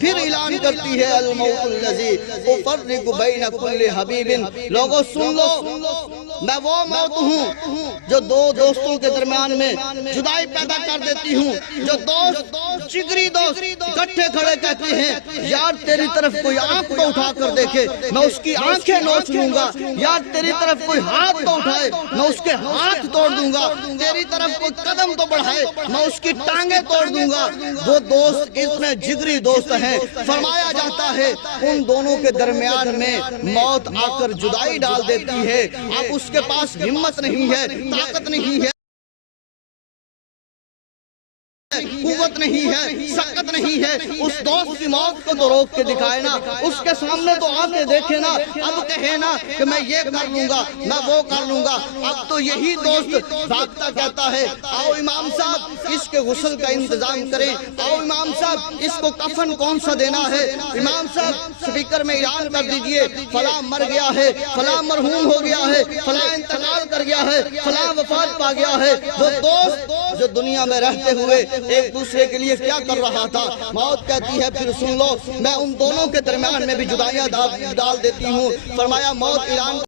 پھر اعلان کرتی ہے الموت الذی افرق بین کل حبیب، لوگوں سن لو میں وہ موت ہوں جو دو دوستوں کے درمیان میں جدائی پیدا کر دیتی ہوں، جو دوست جگری دوست اکٹھے کھڑے کہتے ہیں یار تیری طرف کوئی آنکھ تو اٹھا کر دیکھے میں اس کی آنکھیں نوچ لوں گا، یار تیری طرف کوئی ہاتھ تو اٹھائے میں اس کے ہاتھ توڑ دوں گا، تیری طرف کوئی قدم تو بڑھائے میں اس کی ٹانگیں توڑ دوں گا۔ وہ دوست اتنے جگری دوست ہیں، فرمایا جاتا ہے ان دونوں کے درمیان میں موت آ کر جدائی ڈال دیتی ہے، اب اس کے پاس ہمت نہیں ہے، طاقت نہیں ہے، قوت نہیں ہے، سکت نہیں ہے، اس دوست کی موت کو تو روک کے دکھائے نا، اس کے سامنے تو آ کے دیکھے نا، اب کہے نا کہ میں یہ کر لوں گا میں وہ کر لوں گا۔ اب تو یہی دوست بھاگتا کہتا ہے آؤ امام صاحب اس کے غسل کا انتظام کریں، آؤ امام صاحب اس کو کفن کون سا دینا ہے، امام صاحب سپیکر میں اعلان کر دیجئے فلاں مر گیا ہے، فلاں مرحوم ہو گیا ہے، فلاں انتقال کر گیا ہے، فلاں وفات پا گیا ہے۔ وہ دوست جو دنیا میں رہتے ہوئے ایک دوسرے کے لیے کیا کر رہا تھا، موت کہتی ہے پھر سن لو میں ان دونوں کے درمیان میں بھی جدائیاں ڈال دیتی ہوں۔ فرمایا موت اعلان